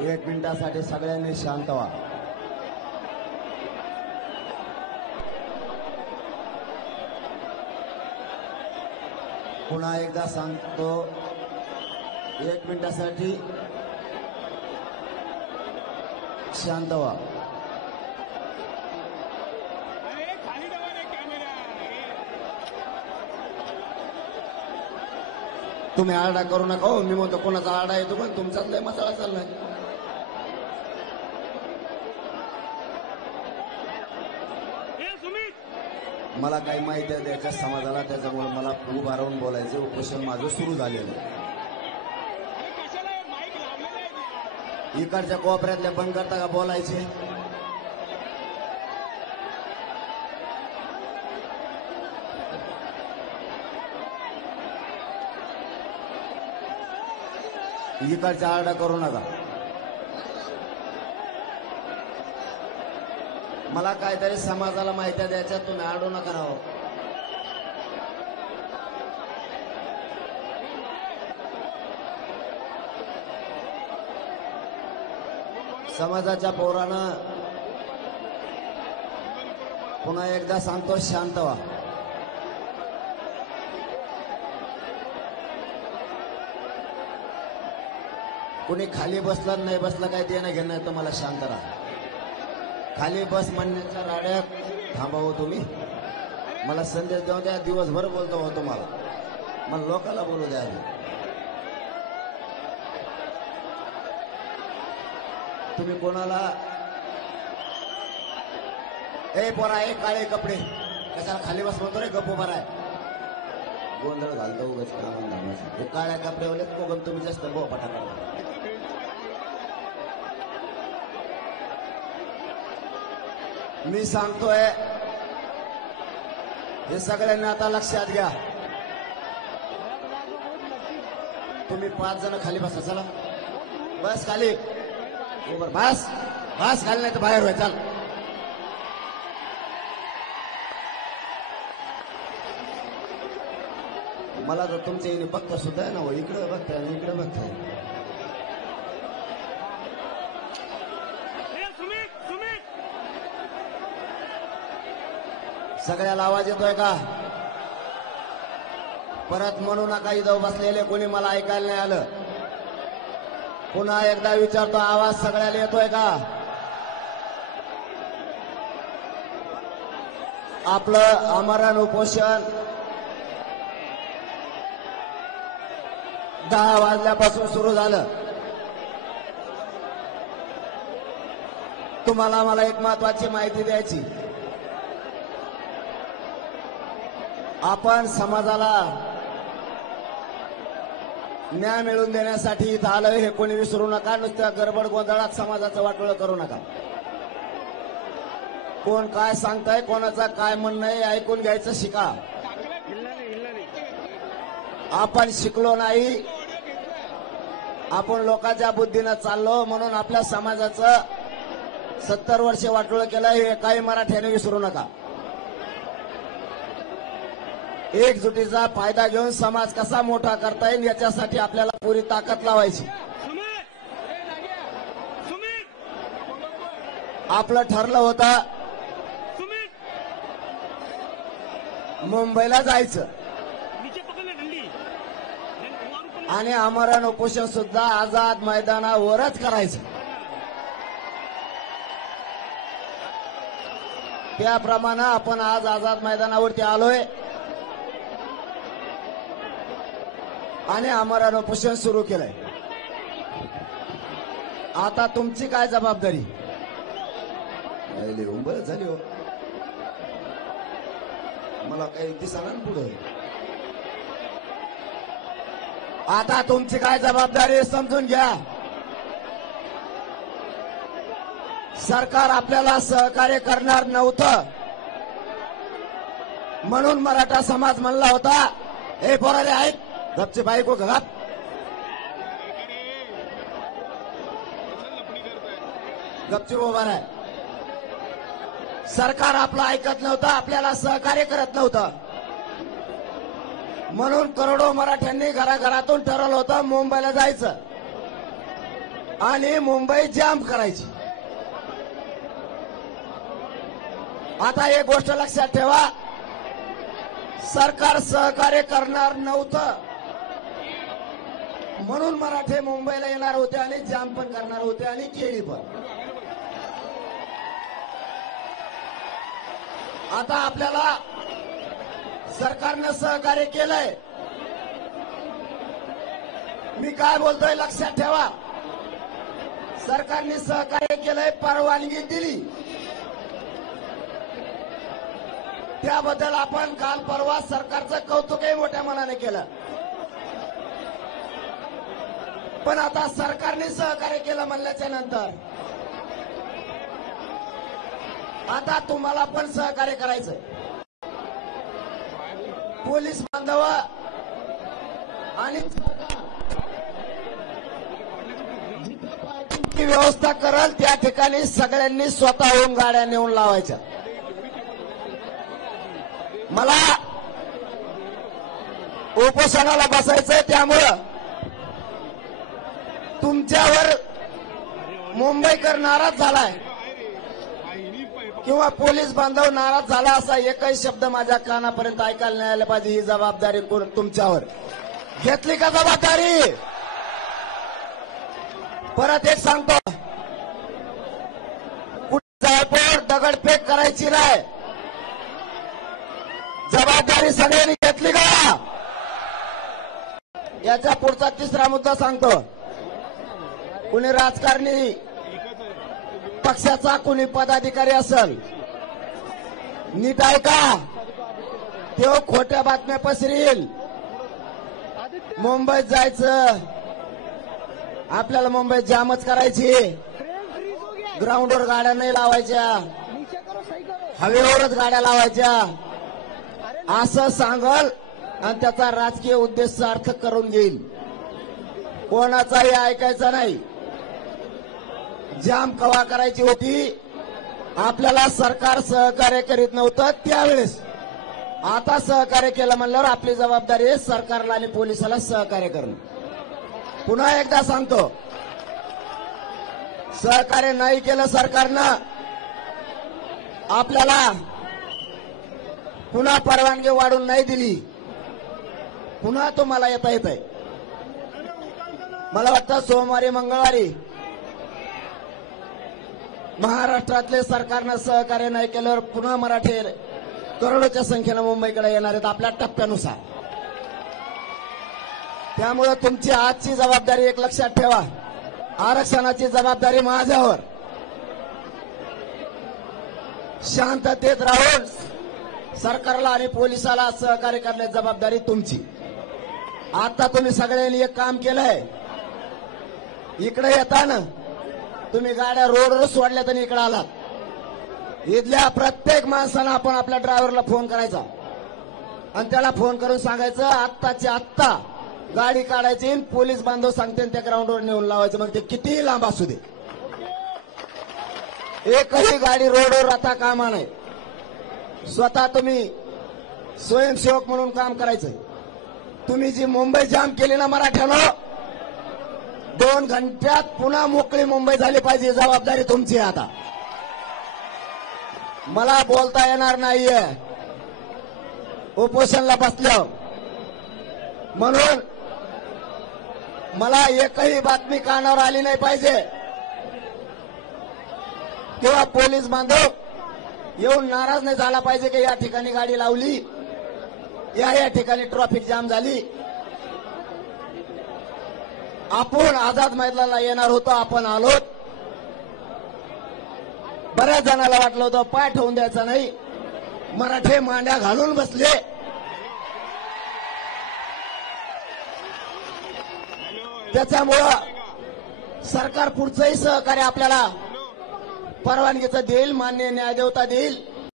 एक मिनिटासाठी सगळ्यांनी शांत व्हा. पुन्हा एकदा सांगतो, एक मिनिटासाठी शांत व्हा. तुम्ही आरडा करू नका हो. मी म्हणतो कोणाचा आरडा येतो पण तुमचाच लय मसाला चाललाय. मला काही माहिती आहे त्याच्या समाजाला, त्याच्यामुळे मला उभा राहून बोलायचं उपोषण माझं सुरू झालेलं. इकडच्या कोपऱ्यातल्या बंद करता का बोलायचे? इकडचा आरडा करू नका. मला काहीतरी समाजाला माहिती द्यायच्या, तुम्ही आडू नका राहो. समाजाच्या पोरानं पुन्हा एकदा सांगतो, शांत व्हा. कुणी खाली बसलं नाही बसलं काय देणं घेणं, तुम्हाला शांत राहा. खाली बस म्हणण्याच्या राड्यात थांबावं तुम्ही. मला संदेश देऊ द्या, दिवसभर बोलतो हो तुम्हाला, मला लोकांना बोलू द्या. तुम्ही कोणाला ए पोरा ए काळे कपडे कशाला खाली बस म्हणतो रे, गप्प उभा आहे. गोंधळ घालतो उगाच कामान धामाचं. काळ्या कपड्यावाले कोगम तुम्ही जास्त गो पटाका. मी सांगतोय, हे सगळ्यांनी आता लक्षात घ्या. तुम्ही 5 जण खाली बसा. चला बस खाली, बस बस खाली, नाही तर बाहेर होय. चाल मला तर तुमच्या इथे बघता सुद्धा आहे ना, इकडे बघताय आणि इकडे बघताय. सगळ्याला आवाज येतोय का? परत म्हणू नका इथं बसलेले कोणी मला ऐकायला नाही आलं. पुन्हा एकदा विचारतो, आवाज सगळ्याला येतोय का? आपलं आमरण उपोषण 10 वाजल्यापासून सुरू झालं. तुम्हाला मला एक महत्वाची माहिती द्यायची. आपण समाजाला न्याय मिळवून देण्यासाठी इथं आलोय हे कोणी विसरू नका. नुसत्या गडबड गोंधळात समाजाचं वाटोळं करू नका. कोण काय सांगताय, कोणाचं काय म्हणणं आहे ऐकून घ्यायचं शिका. आपण शिकलो नाही, आपण लोकांच्या बुद्धीनं चाललो म्हणून आपल्या समाजाचं 70 वर्षे वाटोळं केलं हे काही मराठ्याने विसरू नका. एकजुटीचा फायदा घेऊन समाज कसा मोठा करता येईल याच्यासाठी आपल्याला पुरी ताकद लावायची. आपलं ठरलं होतं मुंबईला जायचं आणि आमरण उपोषण सुद्धा आझाद मैदानावरच करायचं. त्याप्रमाणे आपण आज आझाद मैदानावरती आलोय आणि आमरण उपोषण सुरू केलंय. आता तुमची काय जबाबदारी? बरं झाली हो, मला काही दिसणार ना पुढे. आता तुमची काय जबाबदारी समजून घ्या. सरकार आपल्याला सहकार्य करणार नव्हतं म्हणून मराठा समाज म्हणला होता, हे पोराले आहेत गपचे बाई को घात. गपचे उभा आहे. सरकार आपलं ऐकत नव्हतं, आपल्याला सहकार्य करत नव्हतं म्हणून करोडो मराठ्यांनी घराघरातून ठरवलं होतं मुंबईला जायचं आणि मुंबई जाम करायची. आता एक गोष्ट लक्षात ठेवा, सरकार सहकार्य करणार नव्हतं म्हणून मराठे मुंबईला येणार होते आणि जाम पण करणार होते आणि केली पण. आता आपल्याला सरकारनं सहकार्य केलंय. मी काय बोलतोय लक्षात ठेवा, सरकारने सहकार्य केलंय, परवानगी दिली, त्याबद्दल आपण काल परवा सरकारचं कौतुकही मोठ्या मनाने केलं. पण आता सरकारने सहकार्य केलं म्हणल्याच्या नंतर आता तुम्हाला पण सहकार्य करायचंय. पोलीस बांधव आणि पार्किंगची व्यवस्था कराल त्या ठिकाणी सगळ्यांनी स्वतःहून गाड्या नेऊन लावायच्या. मला उपोषणाला बसायचंय, त्यामुळं तुमच्यावर मुंबईकर नाराज झालाय किंवा पोलीस बांधव नाराज झाला असा एकही शब्द माझ्या कानापर्यंत ऐकायला नाही आला पाहिजे. ही जबाबदारी तुमच्यावर घेतली का जबाबदारी? परत एक सांगतो, कुठे जायपर दगडफेक करायची नाही. जबाबदारी सगळ्यांनी घेतली का? याच्या पुढचा तिसरा मुद्दा सांगतो. कुणी राजकारणी पक्षाचा कुणी पदाधिकारी असेल, नीट ऐका, तो खोट्या बातम्या पसरील. मुंबईत जायचं, आपल्याला मुंबईत जामच करायची, ग्राउंडवर गाड्या नाही लावायच्या, हवेवरच गाड्या लावायच्या असं सांगल आणि त्याचा राजकीय उद्देश सार्थक करून घेईल. कोणाचाही ऐकायचा नाही. जाम कवा करायची होती, आपल्याला सरकार सहकार्य करीत नव्हतं त्यावेळेस. आता सहकार्य केलं म्हणल्यावर आपली जबाबदारी आहे सरकारला आणि पोलिसाला सहकार्य करणं. पुन्हा एकदा सांगतो, सहकार्य नाही केलं सरकारनं, आपल्याला पुन्हा परवानगी वाढून नाही दिली, पुन्हा तुम्हाला येता येत आहे. मला वाटतं सोमवारी मंगळवारी महाराष्ट्रातले सरकारनं सहकार्य नाही केल्यावर पुन्हा मराठे करोडोच्या संख्येनं मुंबईकडे येणार आहेत आपल्या टप्प्यानुसार. त्यामुळे तुमची आजची जबाबदारी एक लक्षात ठेवा, आरक्षणाची जबाबदारी माझ्यावर. शांततेत राहून सरकारला आणि पोलिसाला सहकार्य करण्याची जबाबदारी तुमची. आता तुम्ही सगळ्यांनी एक काम केलंय, इकडे येताना तुम्ही गाड्या रोडवर सोडल्या तर इकडे आलात. इथल्या प्रत्येक माणसानं आपण आपल्या ड्रायव्हरला फोन करायचा आणि त्याला फोन करून सांगायचं आत्ताची आत्ता गाडी काढायची, पोलीस बांधव सांगते त्या ग्राउंडवर नेऊन लावायचं. मग ते कितीही लांब असू दे, एकही गाडी रोडवर आता कामा नाही. स्वतः तुम्ही स्वयंसेवक म्हणून काम करायचंय. तुम्ही जी मुंबई जाम केली ना मराठ्यानं, 2 घंट्यात पुन्हा मोकळी मुंबई झाली पाहिजे. जबाबदारी तुमची आहे. आता मला बोलता येणार नाहीये उपोषणला बसल्यावर, म्हणून मला एकही बातमी कानावर आली नाही पाहिजे किंवा पोलीस बांधव येऊन नाराज नाही झाला पाहिजे की या ठिकाणी गाडी लावली, या ठिकाणी ट्रॅफिक जाम झाली. आपण आझाद मैदानाला येणार होतो, आपण आलो. बऱ्याच जणांना वाटलं होतं पाय ठेवून द्यायचा नाही, मराठे मांड्या घालून बसले. त्याच्यामुळं सरकार पुढचंही सहकार्य आपल्याला परवानगीचं देईल, मान्य न्यायदेवता देईल.